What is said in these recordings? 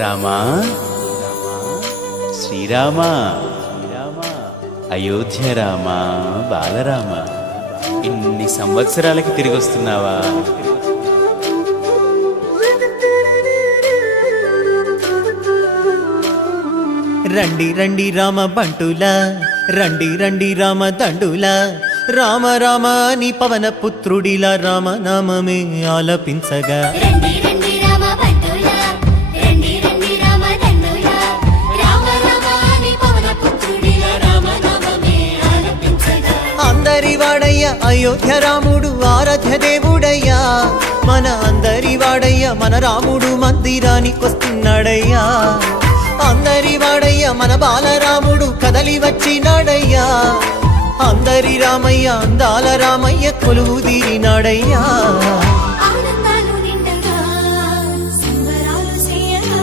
రామా శ్రీరామా అయోధ్య రామా బాలరామ, ఇన్ని సంవత్సరాలకి తిరిగి వస్తున్నావా? రండి రండి రామ బంటులా, రండి రండి రామ దండులా, రామ రామ అని పవన పుత్రుడిలా రామ నామమే ఆలపించగా. రండి రండి రామ బంటులా, రండి రండి రామ దండులా, రామ రామ అని పవన పుత్రుడిలా రామ నామమే ఆలపించగా. అందరి వాడయ్య అయోధ్య రాముడు ఆరాధ్య దేవుడయ్యా, మన అందరి వాడయ్య మన రాముడు మందిరానికొస్తున్నాడయ్యా. అందరి వాడయ్య మన బాలరాముడు కదలి వచ్చినాడయ్యా, అందరి రామయ్య అందాల రామయ్య కొలువు తీరినాడయ్యా. ఆనందాలు నిండగా సంబరాలు చేయగా,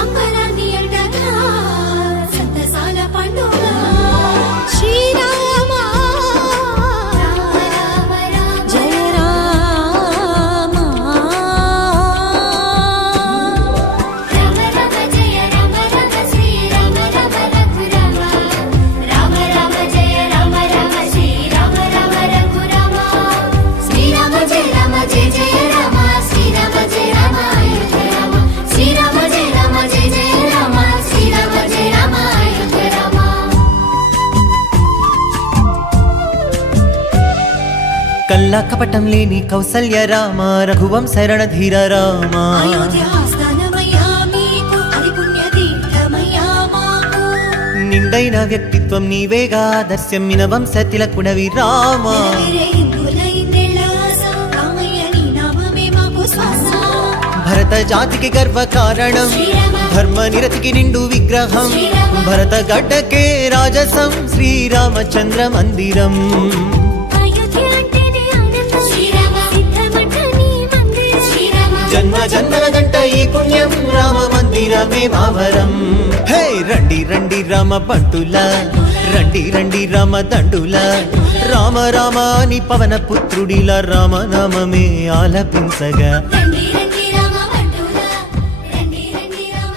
అంబరాన్ని అండగా సంతసాల పండుగ. శ్రీరామ రామ రామ రామ జయ రామ, రామ రామ జయ రామ రామ శ్రీరామ రామ రఘురామ, రామ రామ జయ రామ రామ శ్రీరామ రామ రఘురామ, శ్రీరామ జయ రామ జయ జయ రామ, శ్రీరామ జయ రామ అయోధ్య రామ, శ్రీరామ జయ రామ జయ జయ రామ, శ్రీరామ జయ రామ అయోధ్య రామ. కల్లా కపటం లేని కౌసల్య రామ, రఘువంశ రణధీర రామ. అయోధ్య ఆస్థానమయ్యా మీకు, అది పుణ్య తీర్థమయ్యా మాకు. నిండైన వ్యక్తిత్వం నీవేగా, దర్శమ్మిన వంశ తిలకుడవి రామ. నెలవిరే హిందువుల ఇన్నేళ్ల ఆశ, రామయ్య నీ నామమే మాకు శ్వాస. భరత జాతికి గర్వ కారణం, శ్రీరామ ధర్మ నిరతికి నిండు విగ్రహం, శ్రీరామ భరత గడ్డకే రాజసం శ్రీరామచంద్ర మందిరం. అయోధ్య అంటేనే ఆనందం, శ్రీరామ సిద్ధమంట నీ మందిరం, శ్రీరామ జన్మ జన్మల గంట ఈ పుణ్యం, రామ మందిరమే మావరం. హే రండి రండి రామ బంటులా, రండి రండి రామ దండులా, రామ రామ అని పవన పుత్రుడిలా రామ నామమే ఆలపించగా. రండి